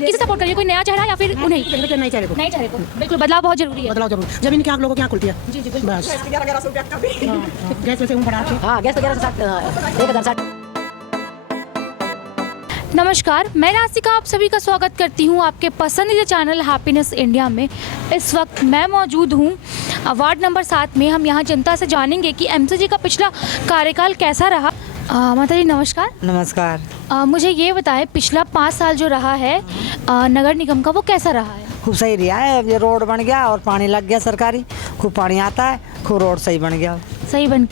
किसे सपोर्ट करिए, कोई नया चेहरा या फिर उन्हें? नहीं चेहरे को, नए चेहरे को, बिल्कुल बदलाव बहुत जरूरी है। बदलाव जरूर। जमीन की आग लोगों की आँख खुलती है। जी जी बिल्कुल। बस गैस वैसे बढ़ा के, हाँ गैस वगैरह से 1060। नमस्कार, मैं राशिका आप सभी का स्वागत करती हूँ आपके पसंदीदा चैनल हैप्पीनेस इंडिया में। इस वक्त मैं मौजूद हूँ वार्ड नंबर 7 में। हम यहाँ जनता से जानेंगे कि एमसीजी का पिछला कार्यकाल कैसा रहा। माता जी नमस्कार। नमस्कार। मुझे ये बताएं पिछला 5 साल जो रहा है नगर निगम का, वो कैसा रहा है? खूब सही रहा है। ये रोड बन गया और पानी लग गया सरकारी, खूब पानी आता है, खूब रोड सही बन गया। सही बन।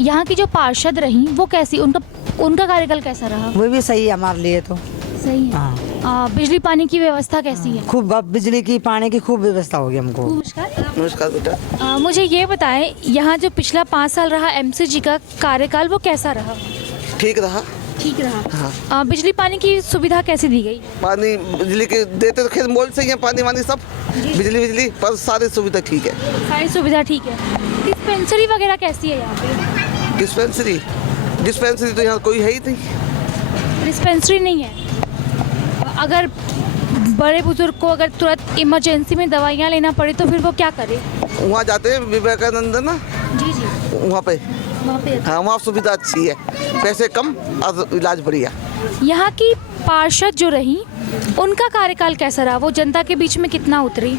यहाँ की जो पार्षद रही वो कैसी, उनका कार्यकाल कैसा रहा? वो भी सही है हमारे लिए तो। सही है। हाँ। बिजली पानी की व्यवस्था कैसी है? खूब बिजली की पानी की खूब व्यवस्था होगी हमको। नमस्कार। नमस्कार बेटा। मुझे ये बताएं यहाँ जो पिछला 5 साल रहा एमसीजी का कार्यकाल वो कैसा रहा? ठीक रहा। ठीक रहा। हाँ। बिजली पानी की सुविधा कैसी दी गई? पानी बिजली के देते तो खेत मोल से ही है, पानी वानी सब बिजली पर सारी सुविधा ठीक है। सारी सुविधा ठीक है। डिस्पेंसरी वगैरह कैसी है यहाँ पे? डिस्पेंसरी तो यहाँ कोई है ही नहीं। डिस्पेंसरी नहीं है। अगर बड़े बुजुर्ग को अगर तुरंत इमरजेंसी में दवाइयाँ लेना पड़े तो फिर वो क्या करे? वहाँ जाते हैं विवेकानंद ना, जी जी वहाँ पे। वहाँ पे। हाँ वहाँ सुविधा अच्छी है, पैसे कम और इलाज बढ़िया। यहाँ की पार्षद जो रही उनका कार्यकाल कैसा रहा? वो जनता के बीच में कितना उतरी?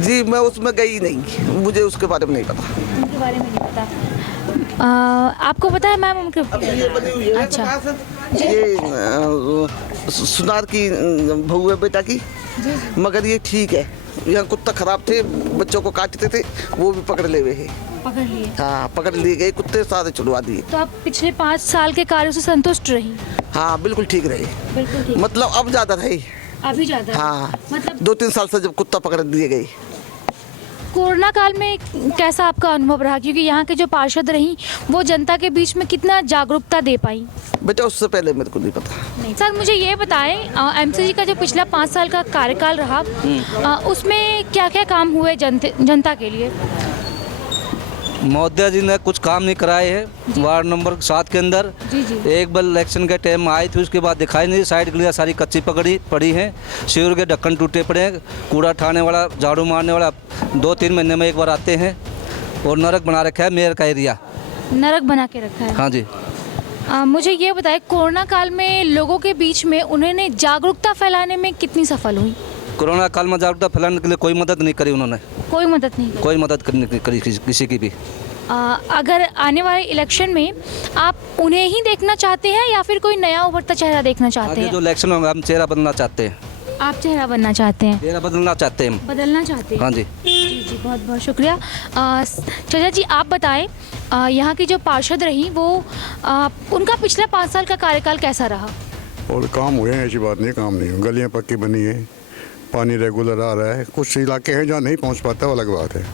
जी मैं उसमें गई नहीं, मुझे उसके बारे में नहीं पता। उनके बारे में नहीं पता। आपको पता है मैम उनके? ये बनी हुई है अच्छा। ये सुनार की बहू है बेटा की, मगर ये ठीक है। यहाँ कुत्ता खराब थे, बच्चों को काटते थे, वो भी पकड़ ले हुए हैं। पकड़ लिए। हाँ पकड़ लिए गए कुत्ते, सारे छुड़वा दिए। तो आप पिछले 5 साल के कार्यों से संतुष्ट रही? हाँ बिल्कुल ठीक रहे। बिल्कुल ठीक। मतलब अब ज्यादा रहे। अभी ज्यादा? हाँ मतलब 2-3 साल से जब कुत्ता पकड़ दिए गए। कोरोना काल में कैसा आपका अनुभव रहा? क्योंकि यहाँ के जो पार्षद रही वो जनता के बीच में कितना जागरूकता दे पाई? बेटा उससे पहले मेरे को नहीं पता। नहीं सर, मुझे ये बताएं एमसीजी का जो पिछला 5 साल का कार्यकाल रहा उसमें क्या क्या काम हुए जनता के लिए? मोदी जी ने कुछ काम नहीं कराए हैं वार्ड नंबर 7 के अंदर। जी जी। एक बार इलेक्शन के टाइम आई थी, उसके बाद दिखाई नहीं। साइड गलियाँ सारी कच्ची पड़ी हैं, सीवर के ढक्कन टूटे पड़े हैं, कूड़ा उठाने वाला झाड़ू मारने वाला 2-3 महीने में एक बार आते हैं, और नरक बना रखा है मेयर का एरिया। नरक बना के रखा है? हाँ जी। मुझे ये बताएं कोरोना काल में लोगों के बीच में उन्होंने जागरूकता फैलाने में कितनी सफल हुई? कोरोना काल में जागरूकता फैलाने के लिए कोई मदद नहीं करी उन्होंने। कोई मदद नहीं करी? कोई मदद नहीं करी किसी की भी। अगर आने वाले इलेक्शन में आप उन्हें ही देखना चाहते हैं या फिर कोई नया उभरता चेहरा देखना चाहते आगे हैं? जो इलेक्शन होगा हम चेहरा बदलना चाहते हैं। आप चेहरा बनना चाहते हैं? चेहरा बदलना चाहते हैं। बदलना चाहते हैं? हाँ जी। जी जी बहुत बहुत शुक्रिया। चाचा जी आप बताएं यहाँ की जो पार्षद रही वो उनका पिछला 5 साल का कार्यकाल कैसा रहा? और काम हुए हैं, ऐसी बात नहीं काम नहीं, गलियां पक्की बनी है, पानी रेगुलर आ रहा है। कुछ इलाके हैं जहाँ नहीं पहुँच पाता, वो अलग बात है,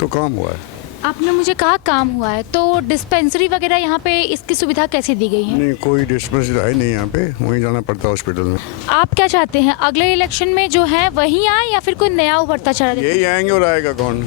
तो काम हुआ है। आपने मुझे कहा काम हुआ है, तो डिस्पेंसरी वगैरह यहाँ पे इसकी सुविधा कैसे दी गई है? नहीं कोई डिस्पेंसरी है नहीं यहाँ पे, वहीं जाना पड़ता है हॉस्पिटल में। आप क्या चाहते हैं अगले इलेक्शन में जो है वही आए या फिर कोई नया उभरता चेहरा? यही आएंगे और आएगा कौन?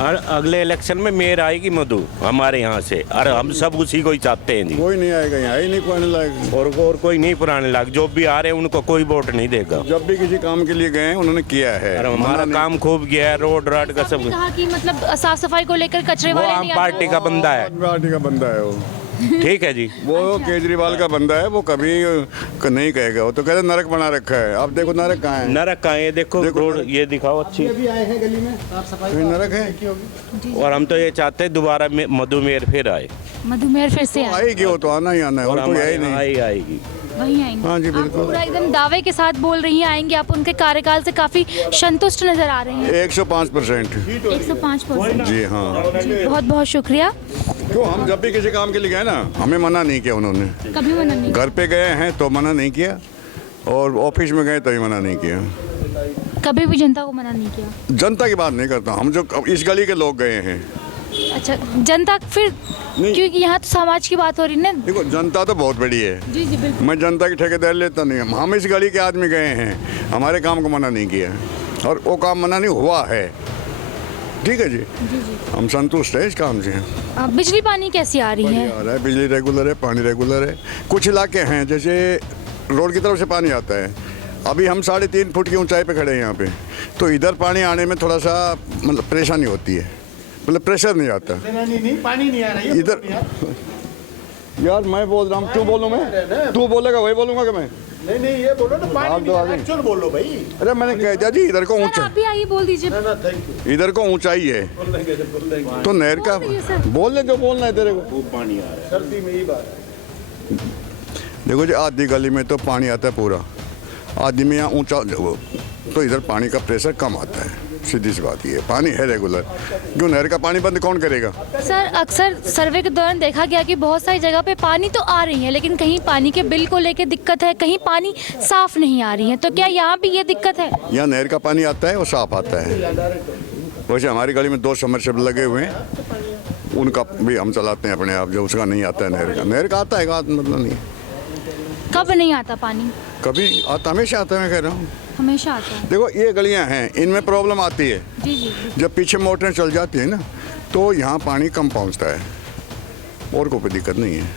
और अगले इलेक्शन में मेयर आएगी मधु हमारे यहाँ से, और हम सब उसी को ही चाहते हैं जी। कोई नहीं आएगा यहाँ, ही नहीं पुराने लायक। और कोई नहीं पुराने लायक, जो भी आ रहे हैं उनको कोई वोट नहीं देगा। जब भी किसी काम के लिए गए हैं उन्होंने किया है, और हमारा काम खूब किया है, रोड राड का सब। कहा कि मतलब साफ सफाई को लेकर कचरे वो वाले आम नहीं पार्टी का बंदा है। पार्टी का बंदा है वो। ठीक है जी। वो केजरीवाल का बंदा है, वो कभी नहीं कहेगा, वो तो कहते नरक बना रखा है। आप देखो नरक कहाँ है? नरक कहाँ है? देखो रोड ये दिखाओ अच्छी। अभी आए हैं गली में, नरक है। और हम तो ये चाहते हैं दोबारा मधु मेयर फिर आए। मधुमेह फिर से आए? आएगी, वो तो आना ही आना है, और कोई है ही नहीं। आएगी। वही आएंगे? हाँ जी आप बिल्कुल। पूरा एकदम दावे के साथ बोल रही हैं आएंगे। आप उनके कार्यकाल से काफी संतुष्ट नजर आ रहे हैं? 105%। 105%? जी हाँ। बहुत बहुत शुक्रिया। क्यों, हम जब भी किसी काम के लिए गए ना, हमें मना नहीं किया उन्होंने। कभी मना नहीं? घर पे गए हैं तो मना नहीं किया, और ऑफिस में गए तभी मना नहीं किया। कभी भी जनता को मना नहीं किया? जनता की बात नहीं करता, हम जो इस गली के लोग गए हैं। अच्छा जनता फिर, क्योंकि यहाँ तो समाज की बात हो रही है ना। देखो जनता तो बहुत बड़ी है। जी जी बिल्कुल। मैं जनता की ठेकेदार लेता नहीं हूँ, हम इस गली के आदमी गए हैं, हमारे काम को मना नहीं किया, और वो काम मना नहीं हुआ है। ठीक है जी, हम संतुष्ट है इस काम से। बिजली पानी कैसी आ रही है? आ रहा है, बिजली रेगुलर है, पानी रेगुलर है। कुछ इलाके हैं जैसे रोड की तरफ से पानी आता है, अभी हम 3.5 फुट की ऊंचाई पे खड़े हैं यहाँ पे, तो इधर पानी आने में थोड़ा सा मतलब परेशानी होती है, मतलब प्रेशर नहीं आता। नहीं पानी नहीं आ रहा है इधर यार मैं बोल रहा हूँ, तू बोलूँ मैं, तू बोलेगा वही बोलूंगा कि मैं? नहीं ये बोलो ना, पानी नहीं आ रहा, एक्चुअल बोलो भाई। अरे मैंने कह दिया जी, इधर को सर ऊंचा, आप भी आइए बोल दीजिए। Thank you. इधर को ऊंचाई है तो नहर का बोल ले जो बोलना है तेरे को। खूब पानी आ रहा है, सर्दी में ही बात है। देखो जी, आधी गली में तो पानी आता है पूरा, आधी में यहाँ ऊंचा, तो इधर पानी का प्रेशर कम आता है। सीधी सी बात ये है, पानी है रेगुलर, क्यों नहर का पानी बंद कौन करेगा? सर अक्सर सर्वे के दौरान देखा गया कि बहुत सारी जगह पे पानी तो आ रही है, लेकिन कहीं पानी के बिल को लेकर दिक्कत है, कहीं पानी साफ नहीं आ रही है, तो क्या यहाँ भी ये दिक्कत है? यहाँ नहर का पानी आता है वो साफ आता है। वैसे हमारी गली में 2 सबमर्सिबल लगे हुए हैं, उनका भी हम चलाते हैं अपने आप, जो उसका नहीं आता है नहर का आता है, मतलब नहीं। कब नहीं आता पानी? कभी आता, हमेशा आता है, मैं कह रहा हूँ हमेशा आता है। देखो ये गलियां हैं, इनमें प्रॉब्लम आती है। जी जी। जब पीछे मोटरें चल जाती है ना, तो यहाँ पानी कम पहुँचता है, और कोई दिक्कत नहीं है।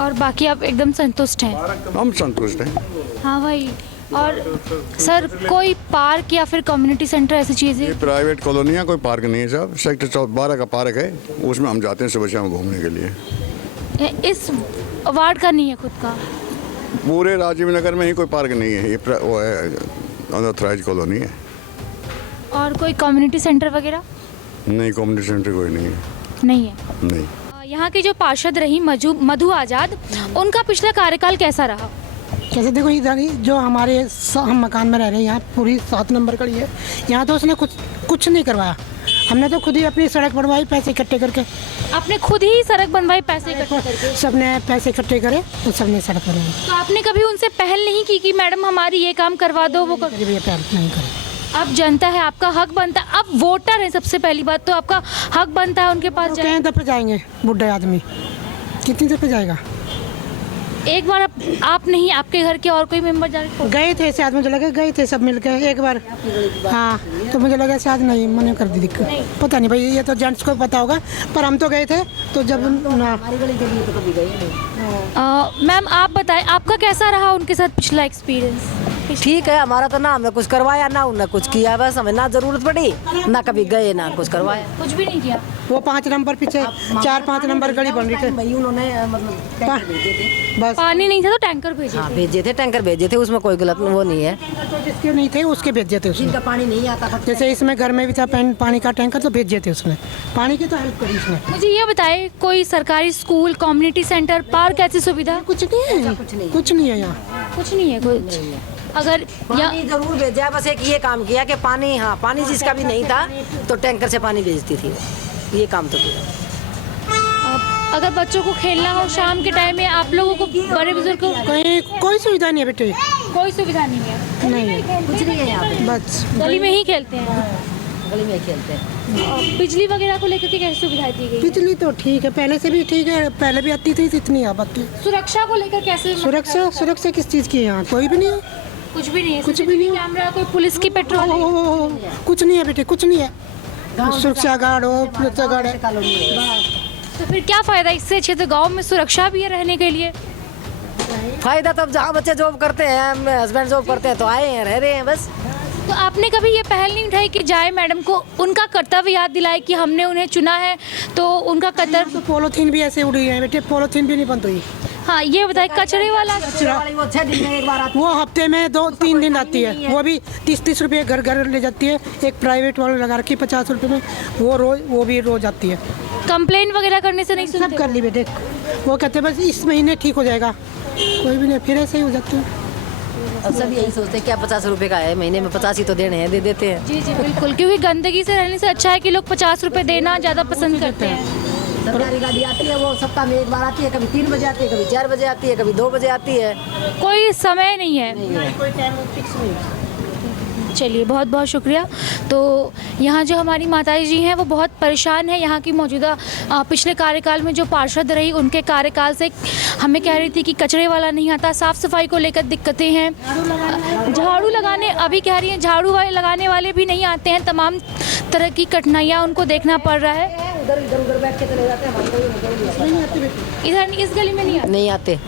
और बाकी आप एकदम संतुष्ट हैं? हम संतुष्ट हैं। हाँ भाई। और सर कोई पार्क या फिर कम्युनिटी सेंटर ऐसी चीज़ ये है? प्राइवेट कॉलोनी है, कोई पार्क नहीं है साहब। सेक्टर 12 का पार्क है, उसमें हम जाते हैं सुबह शाम घूमने के लिए। इस वार्ड का नहीं है खुद का? पूरे राजीव नगर में ही कोई पार्क नहीं है, ये वो है अनऑथराइज्ड कॉलोनी है। और कोई कम्युनिटी सेंटर वगैरह? नहीं, कम्युनिटी सेंटर कोई नहीं है। नहीं है। नहीं। यहाँ की जो पार्षद रही मधु आजाद, उनका पिछला कार्यकाल कैसा रहा? कैसे देखो, इधर ही जो हमारे हम मकान में रह रहे हैं, यहाँ पूरी 7 नंबर गली है, यहाँ तो उसने कुछ नहीं करवाया। हमने तो खुद ही अपनी सड़क बनवाई पैसे इकट्ठे करके। आपने खुद ही सड़क बनवाई पैसे इकट्ठे करके? सबने पैसे इकट्ठे करे तो सबने सड़क बनवाई। तो आपने कभी उनसे पहल नहीं की कि मैडम हमारी ये काम करवा दो, वो कर? ये पहल नहीं करे। आप जनता है, आपका हक बनता है, आप वोटर हैं, सबसे पहली बात तो आपका हक बनता है उनके पास जाए। कहीं दफे जाएंगे, बुढ़े आदमी कितनी दफे जाएगा? एक बार आप नहीं, आपके घर के और कोई मेंबर जाके गए थे, शायद मुझे लगा गए थे सब मिल के एक बार। हाँ, तो मुझे लगा शायद नहीं, मैंने कर दी दिक्कत, पता नहीं भाई, ये तो जेंट्स को पता होगा, पर हम तो गए थे। तो जब मैम आप बताएं, आपका कैसा रहा उनके साथ पिछला एक्सपीरियंस? ठीक है, हमारा तो ना हमने कुछ करवाया ना उन्होंने कुछ किया, बस हमें ना जरूरत पड़ी, ना कभी गए ना कुछ करवाया। कुछ भी नहीं किया? वो 5 नंबर पीछे 4-5 नंबर गली बन रही थी, भाई उन्होंने मतलब टैंकर भेजे थे। बस पानी नहीं था तो टैंकर भेजे हाँ थे? भेजे थे, टैंकर भेजे थे, उसमें कोई गलत वो नहीं है। तो जिसके नहीं थे उसके भेजे थे उसने। जिनका पानी नहीं आता था, जैसे इसमें घर में भी था पानी का टैंकर, तो भेजे थे उसने, पानी की तो हेल्प करी उसने। मुझे ये बताएं, कोई सरकारी स्कूल, कम्युनिटी सेंटर, पार्क ऐसी सुविधा? कुछ नहीं है, कुछ नहीं है यहाँ, कुछ नहीं है कुछ। अगर पानी जरूर भेजा, बस एक ये काम किया कि पानी, हाँ पानी जिसका भी नहीं था तो टैंकर से पानी भेजती थी, ये काम तो किया। अगर बच्चों को खेलना हो शाम के टाइम में, आप लोगों को, बड़े बुजुर्ग को कहीं कोई सुविधा नहीं है बेटे, कोई सुविधा नहीं है? नहीं है, कुछ नहीं है यहाँ पे, बस गली में ही खेलते हैं? गली में खेलते हैं। और बिजली वगैरह को लेकर के कैसी सुविधाएं दी गई? बिजली तो ठीक है, पहले से भी ठीक है, पहले भी आती थी, इतनी अब आती है। सुरक्षा को लेकर कैसे? सुरक्षा किस चीज़ की है यहाँ? कोई भी नहीं है, कुछ भी नहीं है? कुछ भी नहीं है। कैमरा, कोई पुलिस की पेट्रोल? कुछ नहीं है बेटे, कुछ नहीं है। सुरक्षा गार्ड हो, पुलिस गार्ड है। तो फिर क्या फायदा? इससे अच्छे तो गांव में सुरक्षा भी है रहने के लिए। फायदा तब जहाँ बच्चे जॉब करते हैं, हस्बैंड जॉब करते हैं तो आए हैं, रह रहे हैं बस। तो आपने कभी ये पहल नहीं उठाई कि जाए मैडम को उनका कर्तव्य याद दिलाए कि हमने उन्हें चुना है, तो उनका कर्तव्य? तो पॉलीथीन भी ऐसे उड़ी है बेटे, पॉलीथीन भी नहीं बंद हुई। हाँ ये बताए, कचरे वाला वो 6 दिन में एक बार आती वो हफ्ते में 2-3 दिन आती है, वो भी 30-30 रुपये घर घर ले जाती है। एक प्राइवेट वाले लगा रखी 50 रुपये में, वो भी रोज आती है। कंप्लेंट वगैरह करने से नहीं सब सुनते? कर ली बेटे, वो कहते बस इस महीने ठीक हो जाएगा, कोई भी नहीं, फिर ऐसे ही हो जाते हैं। अब सब यही सोचते हैं क्या 50 रुपए का है, महीने में 50 ही तो देने हैं, दे देते हैं। जी जी बिल्कुल, क्योंकि गंदगी से रहने से अच्छा है कि लोग 50 रुपए देना ज़्यादा पसंद करते हैं। सरकारी गाड़ी आती है, वो सप्ताह में एक बार आती है, कभी 3 बजे आती है, कभी 4 बजे आती है, कभी 2 बजे आती है। कोई समय नहीं है? कोई टाइम फिक्स नहीं। चलिए बहुत बहुत शुक्रिया। तो यहाँ जो हमारी माताजी जी हैं वो बहुत परेशान है। यहाँ की मौजूदा पिछले कार्यकाल में जो पार्षद रही उनके कार्यकाल से हमें कह रही थी कि कचरे वाला नहीं आता, साफ़ सफाई को लेकर दिक्कतें हैं, झाड़ू लगाने, अभी कह रही हैं झाड़ू लगाने वाले भी नहीं आते हैं, तमाम तरह की कठिनाइयाँ उनको देखना पड़ रहा है। उधर बैठ के चले जाते हैं, इधर इस गली में नहीं आते? नहीं आते।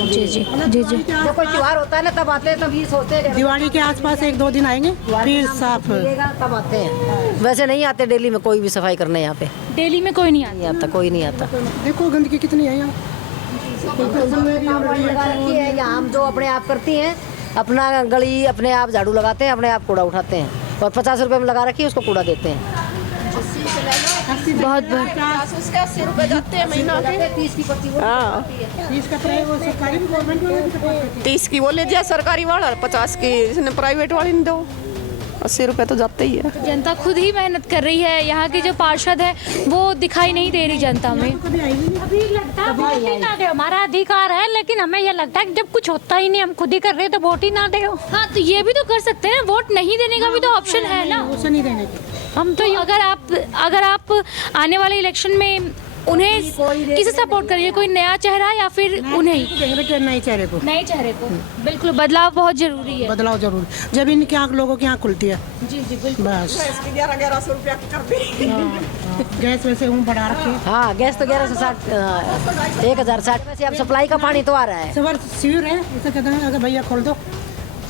जी जी जी जी। जब कोई त्योहार होता है ना तब आते हैं, तब ये सोचते हैं कि दिवाली के आसपास 1-2 दिन आएंगे फिर साफ। मिलेगा तब आते हैं, वैसे नहीं आते डेली में कोई भी सफाई करने यहाँ पे। डेली में कोई नहीं आता। नहीं आता, कोई नहीं आता। देखो गंदगी कितनी है यहाँ। लगा रखी है या हम जो अपने आप करती हैं, अपना गली अपने आप झाड़ू लगाते हैं, अपने आप कूड़ा उठाते हैं और 50 रुपए में लगा रखी है, उसको कूड़ा देते हैं। बहुत बहुत 80 रुपए जाते हैं महीना के। 30 की पर्ची वो हाँ, इसका प्राइस वो सरकारी गवर्नमेंट वाले 30 की वो ले जाए सरकारी वाला, 50 की इसने प्राइवेट वाले ने दो। 80 रुपए तो जाते ही है। जनता खुद ही मेहनत कर रही है। यहाँ की जो पार्षद है वो दिखाई नहीं दे रही जनता में। अभी लगता है वोट ही ना दे, हमारा अधिकार है, लेकिन हमें ये लगता है कि जब कुछ होता ही नहीं, हम खुद ही कर रहे हैं, तो वोट ही ना दे। हाँ, तो ये भी तो कर सकते हैं, वोट नहीं देने का भी तो ऑप्शन है ना। उसे नहीं देने की। हम तो अगर आप आने वाले इलेक्शन में उन्हें किसे सपोर्ट करिए, कोई नया चेहरा या फिर उन्हें नए चेहरे को, नए चेहरे को? बिल्कुल, बदलाव बहुत जरूरी है। बदलाव जरूर, जब इनकी आँख लोगों की आँख खुलती है। जी जी बिल्कुल। बस 1100 रुपया कर दी। गैस वैसे हूँ बढ़ा रखे। हाँ, गैस तो 1160 1060। वैसे अब सप्लाई का पानी तो आ रहा है। सवार शिविर है, ऐसा कहते हैं अगर भैया खोल दो,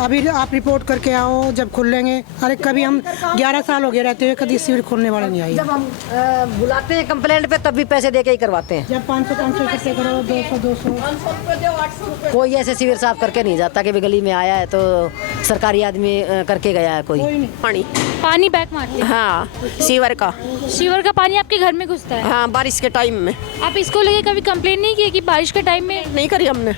अभी आप रिपोर्ट करके आओ जब खुलेंगे। अरे कभी हम 11 साल हो गए रहते हुए, कभी शिविर खोलने वाला नहीं आई। जब हम बुलाते हैं कंप्लेंट पे तब भी पैसे दे के ही करवाते हैं। जब 500 इकट्ठे करो, 200 कोई ऐसे शिविर साफ करके नहीं जाता कि भी गली में आया है तो सरकारी आदमी करके गया है कोई। पानी बैक मारते हैं। हाँ, सीवर का। शिवर का पानी आपके घर में घुसता है? हाँ, बारिश के टाइम में। आप इसको लेके कभी कंप्लेन नहीं किए कि बारिश के टाइम में? नहीं करी हमने।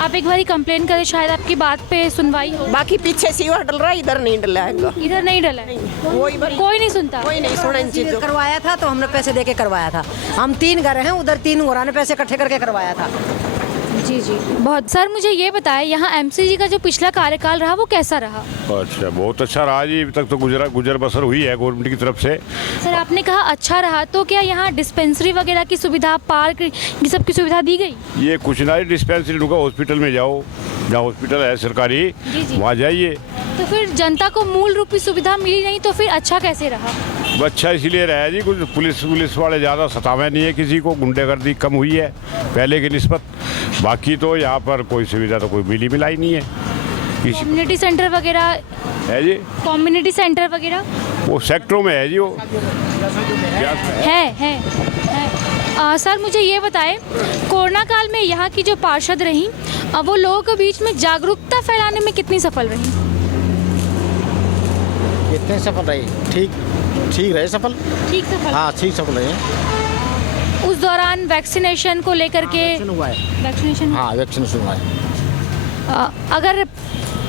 आप एक बारी कंप्लेन करें, शायद आपकी बात पे सुनवाई हो। बाकी पीछे सीवर डल रहा है, इधर नहीं डला है। इधर नहीं डला है, कोई नहीं सुनता। कोई नहीं सुना इन चीजों। करवाया था तो हमने पैसे दे के करवाया था। हम 3 घर हैं, उधर 3 घरों ने पैसे इकट्ठे करके करवाया था। जी जी बहुत। सर मुझे ये बताएं, यहाँ एमसीजी का जो पिछला कार्यकाल रहा वो कैसा रहा? अच्छा, बहुत अच्छा रहा जी। अभी तक तो गुजर बसर हुई है गवर्नमेंट की तरफ से। सर आपने कहा अच्छा रहा, तो क्या यहाँ डिस्पेंसरी वगैरह की सुविधा, पार्क, ये सब की सुविधा दी गई? ये कुछ ना ही डिस्पेंसरी रुका, हॉस्पिटल में जाओ, जहाँ हॉस्पिटल है सरकारी वहाँ जाइए। तो फिर जनता को मूल रूपी सुविधा मिली नहीं, तो फिर अच्छा कैसे रहा? अच्छा इसलिए रहा जी, कुछ पुलिस वाले ज़्यादा सतावे नहीं है किसी को, गुंडागर्दी कम हुई है पहले की निस्बत। बाकी तो यहाँ पर कोई सुविधा तो कोई मिलाई नहीं है। कम्युनिटी सेंटर वगैरह है जी? कम्युनिटी सेंटर वगैरह वो सेक्टरों में है जी, वो है। सर मुझे ये बताएं, कोरोना काल में यहाँ की जो पार्षद रहीं, वो लोगों के बीच में जागरूकता फैलाने में कितनी सफल रहीं? कितने सफल रही? ठीक रहे सफल। ठीक सफल? हाँ, ठीक सफल रहे। उस दौरान वैक्सीनेशन को लेकर के हुआ है। वैक्सीनेशन? हाँ, वैक्सीनेशन हुआ है। अगर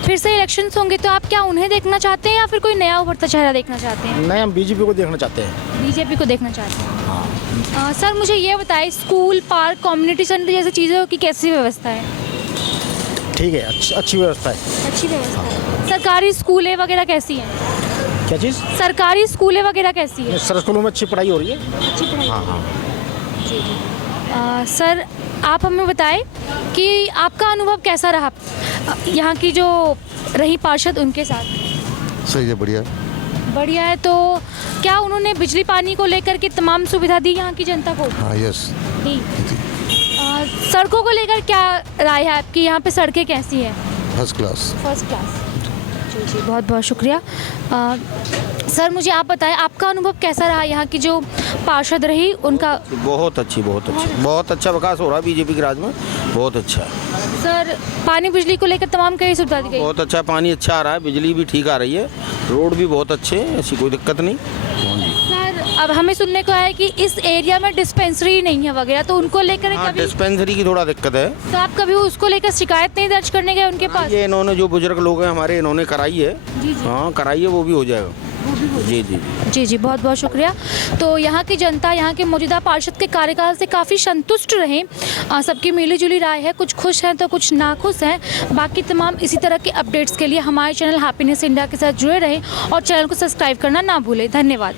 फिर से इलेक्शंस होंगे तो आप क्या उन्हें देखना चाहते हैं या फिर कोई नया उभरता चेहरा देखना चाहते हैं? नहीं, हम बीजेपी को देखना चाहते हैं। बीजेपी को देखना चाहते हैं। सर मुझे ये बताएं, स्कूल, पार्क, कम्युनिटी सेंटर जैसी चीज़ों की कैसी व्यवस्था है? ठीक है, अच्छी व्यवस्था है। अच्छी व्यवस्था है। सरकारी स्कूलें वगैरह कैसी हैं? क्या चीज़? सरकारी स्कूलें वगैरह कैसी है? सर स्कूलों में अच्छी पढ़ाई हो रही है। अच्छी पढ़ाई। हाँ। जी जी। सर आप हमें बताएं कि आपका अनुभव कैसा रहा यहाँ की जो रही पार्षद उनके साथ? सही है, बढ़िया है। तो क्या उन्होंने बिजली पानी को लेकर के तमाम सुविधा दी यहाँ की जनता को? हाँ, यस दी। सड़कों को लेकर क्या राय है आपकी? यहाँ पे सड़कें कैसी हैं? First class. जी जी बहुत बहुत शुक्रिया। सर मुझे आप बताएं, आपका अनुभव कैसा रहा यहाँ की जो पार्षद रही उनका? बहुत अच्छा विकास हो रहा है बीजेपी के राज में, बहुत अच्छा है। सर पानी बिजली को लेकर तमाम कई सुविधा दी गई? बहुत अच्छा, पानी अच्छा आ रहा है, बिजली भी ठीक आ रही है, रोड भी बहुत अच्छे हैं, ऐसी कोई दिक्कत नहीं। सर अब हमें सुनने को आया कि इस एरिया में डिस्पेंसरी नहीं है वगैरह, तो उनको लेकर हाँ, डिस्पेंसरी की थोड़ा दिक्कत है। तो आप कभी उसको लेकर शिकायत नहीं दर्ज करने गए उनके पास? ये इन्होंने जो बुजुर्ग लोग हैं हमारे, इन्होंने कराई है। हाँ, कराई है, वो भी हो जाएगा। जी बहुत बहुत शुक्रिया। तो यहाँ की जनता यहाँ के मौजूदा पार्षद के कार्यकाल से काफ़ी संतुष्ट रहे। सबकी मिली जुली राय है, कुछ खुश हैं तो कुछ नाखुश हैं। बाकी तमाम इसी तरह के अपडेट्स के लिए हमारे चैनल हैप्पीनेस इंडिया के साथ जुड़े रहें और चैनल को सब्सक्राइब करना ना भूलें। धन्यवाद।